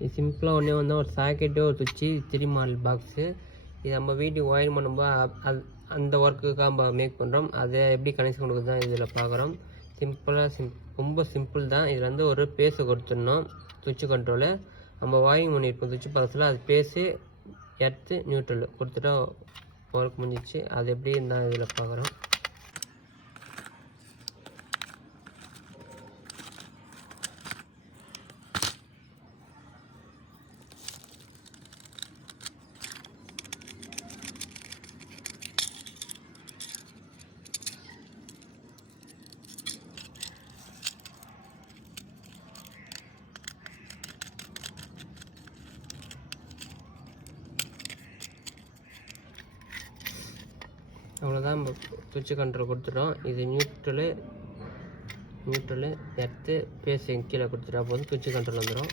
இது சிம்பிளாக ஒன்றே வந்து ஒரு சாக்கெட்டு ஒரு சுவிட்சு 3 மாடல் பாக்ஸு. இது நம்ம வீட்டுக்கு ஒயர் பண்ணும்போது அந்த ஒர்க்குக்காக நம்ம மேக் பண்ணுறோம். அதை எப்படி கனெக்ஷன் கொடுக்குறது தான் இதில் பார்க்குறோம். ரொம்ப சிம்பிள் தான். இதில் வந்து ஒரு பேஸை கொடுத்துடணும். சுவிட்சு கண்ட்ரோலு நம்ம வாயிங் பண்ணியிருப்போம் சுவிட்சு பாக்ஸில், அது பேஸு எர்த்து நியூட்ரல் கொடுத்துட்டா ஒர்க் முடிஞ்சிச்சு. அது எப்படி தான் இதில் பார்க்குறோம். அவ்வளோதான், நம்ம சுவிட்சு கண்ட்ரோல் கொடுத்துட்டோம். இது நியூட்ரலு எர்த்து பேஸ் கீழே கொடுத்துட்டா போதும் சுவிட்சு கண்ட்ரோல் வந்துடும்.